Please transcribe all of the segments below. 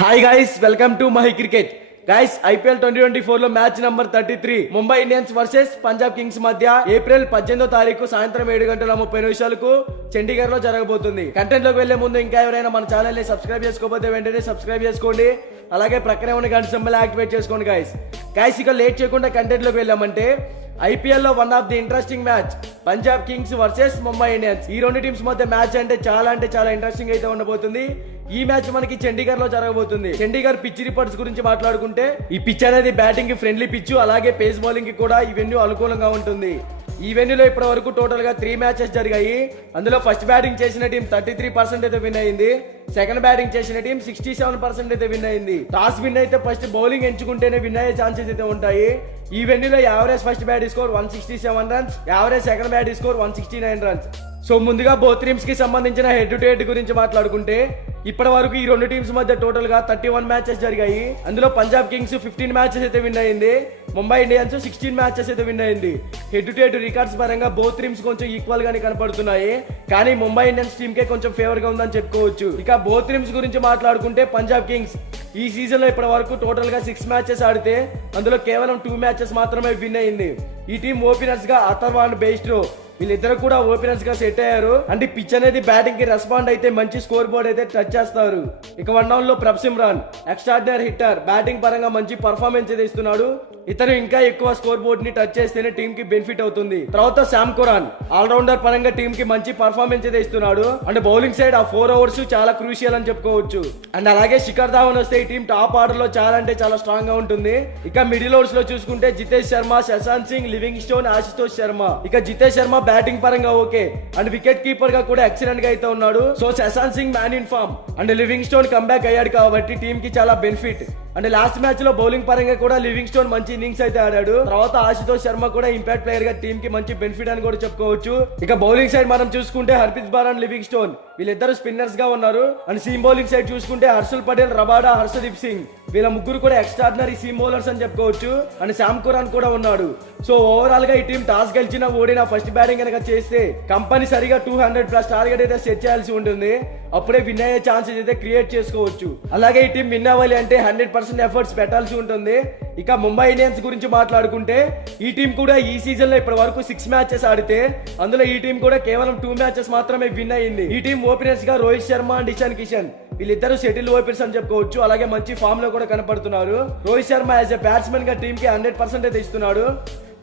Hi guys, welcome to my cricket. Guys, IPL 2024 లో match number 33 Mumbai Indians versus Punjab Kings మధ్య April 18వ తారీఖు సాయంత్రం 7:30 చండీగఢ్ లో జరగబోతుంది. కంటెంట్ లోకి వెళ్లే ముందు ఇంకా ఎవరైనా మన ఛానల్ ని సబ్స్క్రైబ్ చేసుకోకపోతే వెంటనే సబ్స్క్రైబ్ చేసుకోండి. అలాగే ప్రక్కనే ఉన్న గంట సింబల్ యాక్టివేట్ చేసుకోండి. గైస్ ఇక లేట్ చేయకుండా కంటెంట్ లోకి వెళ్ళామంటే ఐపీఎల్ లో one of the interesting match Punjab Kings versus Mumbai Indians. ఈ రెండు టీమ్స్ మధ్య మ్యాచ్ అంటే చాలా ఇంట్రెస్టింగ్ అయితే ఉండబోతుంది. ఈ మ్యాచ్ మనకి చండీగఢ్ లో జరగబోతుంది. చండీగఢ్ పిచ్ రిపోర్ట్స్ గురించి మాట్లాడుకుంటే ఈ పిచ్ అనేది బ్యాటింగ్ కి ఫ్రెండ్లీ పిచ్, అలాగే పేస్ బౌలింగ్ కి కూడా ఈ వెన్యూ అనుకూలంగా ఉంటుంది. ఈ వెన్యూలో ఇప్పటి వరకు టోటల్ గా 3 మ్యాచెస్ జరిగాయి. అందులో ఫస్ట్ బ్యాటింగ్ చేసిన టీం 33% అయితే విన్ అయింది. సెకండ్ బ్యాటింగ్ చేసిన టీం 67% అయితే విన్ అయింది. టాస్ విన్ అయితే ఫస్ట్ బౌలింగ్ ఎంచుకుంటేనే విన్ అయ్యే ఛాన్సెస్ అయితే ఉంటాయి. ఈ వెన్యూలో average first bat score 167 runs, average second bat score 169 runs. So ముందుగా బోత్ టీమ్స్ కి సంబంధించిన హెడ్ టు హెడ్ గురించి మాట్లాడుకుంటే ఇప్పటి వరకు ఈ రెండు టీమ్స్ మధ్య టోటల్ గా 31 మ్యాచెస్ జరిగాయి. అందులో పంజాబ్ కింగ్స్ 15 మ్యాచెస్ అయితే విన్ అయింది. ముంబై ఇండియన్స్ 16 మ్యాచెస్ అయితే విన్ అయింది. హెడ్ టు హెడ్ రికార్డ్స్ పరంగా బోత్ టీమ్స్ కొంచెం ఈక్వల్ గానే కనపడుతున్నాయి. కానీ ముంబై ఇండియన్స్ టీమ్ కే కొంచెం ఫేవర్ గా ఉందని చెప్పుకోవచ్చు. ఇక బోత్ టీమ్స్ గురించి మాట్లాడుకుంటే పంజాబ్ కింగ్స్ ఈ సీజన్ లో ఇప్పటి వరకు టోటల్ గా 6 మ్యాచెస్ ఆడితే అందులో కేవలం 2 మ్యాచెస్ మాత్రమే విన్ అయింది. ఈ టీం ఓపెనర్స్ గా అథర్వాన్ బెయిస్టో వీళ్ళిద్దరు కూడా ఓపెనర్స్ గా సెట్ అయ్యారు. అంటే పిచ్ అనేది బ్యాటింగ్ కి రెస్పాండ్ అయితే మంచి స్కోర్ బోర్డ్ అయితే టచ్ చేస్తారు. ఇక 1 డౌన్ లో Prabh Simran extraordinary hitter, batting పరంగా మంచి పర్ఫార్మెన్స్ అయితే ఇస్తున్నాడు. ఇతను ఇంకా ఎక్కువ స్కోర్ బోర్డ్ ని టచ్ చేస్తేనే టీమ్ కి బెనిఫిట్ అవుతుంది. తర్వాత శామ్ కురాన్ ఆల్రౌండర్ పరంగా టీమ్ కి మంచి పర్ఫార్మెన్స్ అయితే ఇస్తున్నాడు. అండ్ బౌలింగ్ సైడ్ ఆ 4 ఓవర్స్ చాలా క్రూషియల్ అని చెప్పుకోవచ్చు. అండ్ అలాగే శిఖర్ ధావన్ వస్తే ఈ టీం టాప్ ఆర్డర్ లో చాలా స్ట్రాంగ్ గా ఉంటుంది. ఇక మిడిల్ ఓవర్స్ లో చూసుకుంటే జితేష్ శర్మ, శశాంత్ సింగ్, లివింగ్ స్టోన్, ఆశుతోష్ శర్మ. ఇక జితేష్ శర్మ బ్యాటింగ్ పరంగా ఓకే అండ్ వికెట్ కీపర్ గా కూడా ఎక్సలెంట్ గా అయితే ఉన్నాడు. So Shashant Singh man in form and Livingstone comeback అయ్యాడు కాబట్టి టీమ్ కి చాలా బెనిఫిట్. అండ్ లాస్ట్ మ్యాచ్ లో బౌలింగ్ పరంగా కూడా లివింగ్ స్టోన్ మంచి ఇన్నింగ్స్ అయితే ఆడాడు. తర్వాత ఆశుతోష్ శర్మ కూడా ఇంపాక్ట్ ప్లేయర్ గా టీమ్ కి మంచి బెనిఫిట్ అని కూడా చెప్పుకోవచ్చు. ఇక బౌలింగ్ సైడ్ మనం చూసుకుంటే Harpreet Brar and living stone వీళ్ళిద్దరు స్పిన్నర్స్ గా ఉన్నారు. అండ్ సీమ్ బౌలింగ్ సైడ్ చూసుకుంటే హర్షల్ పటేల్, రబాడా, హర్షదీప్ సింగ్ వీళ్ళ ముగ్గురు కూడా ఎక్స్ట్రాడినరీ సీమ్ బౌలర్స్ అని చెప్పుకోవచ్చు. అండ్ శామ్ కురాన్ కూడా ఉన్నాడు. సో ఓవరాల్ గా ఈ టీం టాస్ గెలిచినా ఓడినా ఫస్ట్ బ్యాటింగ్ కనుక చేస్తే కంపల్సరీగా 200+ టార్గెట్ అయితే సెట్ చేయాల్సి ఉంటుంది. అప్పుడే విన్ అయ్యే ఛాన్సెస్ అయితే క్రియేట్ చేసుకోవచ్చు. అలాగే ఈ టీం విన్ అవ్వాలి అంటే 100% ఎఫర్ట్స్ పెట్టాల్సి ఉంటుంది. ఇక ముంబై ఇండియన్స్ గురించి మాట్లాడుకుంటే ఈ టీం కూడా ఈ సీజన్ లో ఇప్పటి వరకు 6 మ్యాచెస్ ఆడితే అందులో ఈ టీం కూడా కేవలం 2 మ్యాచెస్ మాత్రమే విన్ అయింది. ఈ టీం ఓపెనర్స్ గా రోహిత్ శర్మ అండ్ ఇషాన్ కిషన్ వీళ్ళిద్దరు సెటిల్ ఓపెనర్స్ అని చెప్పుకోవచ్చు. అలాగే మంచి ఫామ్ లో కూడా కనపడుతున్నారు. Rohit Sharma as a batsmen గా టీమ్ కి 100% అయితే ఇస్తున్నాడు.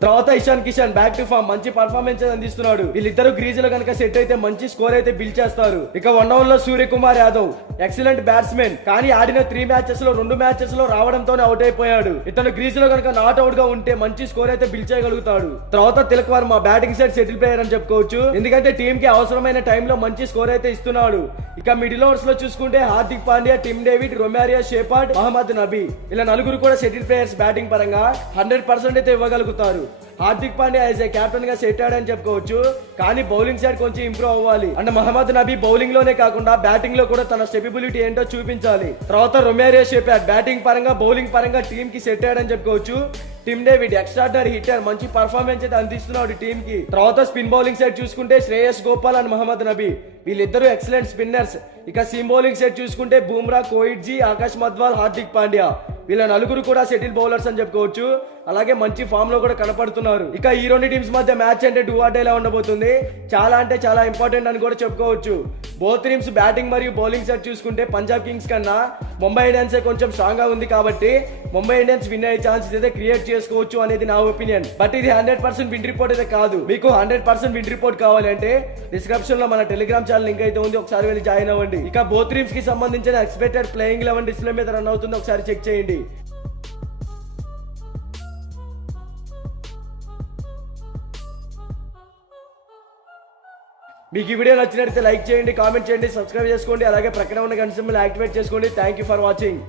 తర్వాత Ishan Kishan back to form మంచి పర్ఫార్మెన్స్ అందిస్తున్నాడు. వీళ్ళిద్దరు గ్రీజ్ లో కనుక సెట్ అయితే మంచి స్కోర్ అయితే బిల్డ్ చేస్తారు. ఇక 1 డౌన్ లో సూర్యకుమార్ యాదవ్ ఎక్సలెంట్ బ్యాట్స్మెన్, కానీ ఆడిన 3 మ్యాచెస్ లో 2 మ్యాచెస్ లో రావడంతోనే అవుట్ అయిపోయాడు. ఇతను గ్రీజ్ లో కనుక నాట్ అవుట్ గా ఉంటే మంచి స్కోర్ అయితే బిల్డ్ చేయగలుగుతాడు. తర్వాత Tilak Varma batting side settle player అని చెప్పుకోవచ్చు. ఎందుకంటే టీమ్ కి అవసరమైన టైంలో మంచి స్కోర్ అయితే ఇస్తున్నాడు. ఇక మిడిల్ ఓవర్స్ లో చూసుకుంటే Hardik Pandya, Tim David, Romario, Shepherd, Mohammad Nabi ఇలా నలుగురు కూడా సెటిల్ ప్లేయర్స్ బ్యాటింగ్ పరంగా 100% అయితే ఇవ్వగలుగుతారు. Hardik Pandya as a captain గా సెట్ అయ్యాడని చెప్పుకోవచ్చు. కానీ బౌలింగ్ సైడ్ కొంచెం ఇంప్రూవ్ అవ్వాలి. అండ్ మహమ్మద్ నబీ బౌలింగ్ లోనే కాకుండా బ్యాటింగ్ లో కూడా తన స్టెబిలిటీ ఏంటో చూపించాలి. తర్వాత రొమారియా, షేపార్డ్ బ్యాటింగ్ పరంగా బౌలింగ్ పరంగా టీమ్ కి సెట్ అయ్యాడని చెప్పుకోవచ్చు. టిమ్ డేవిడ్ ఎక్స్ట్రాడినరీ హిట్టర్, మంచి పర్ఫార్మెన్స్ అయితే అందిస్తున్నాడు టీమ్ కి. తర్వాత స్పిన్ బౌలింగ్ సైడ్ చూసుకుంటే శ్రేయస్ గోపాల్ అండ్ మహమ్మద్ నబీ వీళ్ళిద్దరు ఎక్సలెంట్ స్పిన్నర్స్. ఇక సీమ్ బౌలింగ్ సైడ్ చూసుకుంటే బూమ్రా, కోయిట్జీ, ఆకాష్ మద్వాల్, హార్దిక్ పాండ్యా వీళ్ళ నలుగురు కూడా సెటిల్ బౌలర్స్ అని చెప్పుకోవచ్చు. అలాగే మంచి ఫామ్ లో కూడా కనపడుతున్నారు. ఇక ఈ రెండు టీమ్స్ మధ్య మ్యాచ్ అంటే డూ ఆర్ డై లా ఉండబోతుంది. చాలా ఇంపార్టెంట్ అని కూడా చెప్పుకోవచ్చు. బోత్ టీమ్స్ బ్యాటింగ్ మరియు బౌలింగ్ సైడ్ చూసుకుంటే పంజాబ్ కింగ్స్ కన్నా ముంబై ఇండియన్స్ కొంచెం స్ట్రాంగ్ గా ఉంది కాబట్టి ముంబై ఇండియన్స్ విన్ అయ్యే ఛాన్సెస్ అయితే క్రియేట్ చేసుకోవచ్చు అనేది నా ఒపీనియన్. బట్ ఇది 100% విన్ రిపోర్ట్ అయితే కాదు. మీకు 100% విన్ రిపోర్ట్ కావాలంటే డిస్క్రిప్షన్ లో మన టెలిగ్రామ్ ఛానల్ లింక్ అయితే ఉంది, ఒకసారి వెళ్ళి జాయిన్ అవ్వండి. ఇక బోత్ టీమ్స్ కి సంబంధించిన ఎక్స్పెక్టెడ్ ప్లేయింగ్ 11 డిస్ప్లే మీద రన్ అవుతుంది, ఒకసారి చెక్ చేయండి. మీకు ఈ వీడియో నచ్చినట్లయితే లైక్ చేయండి, కామెంట్ చేయండి, సబ్స్క్రైబ్ చేసుకోండి. అలాగే ప్రక్కన ఉన్న గంట సింబల్ యాక్టివేట్ చేసుకోండి. Thank you for watching.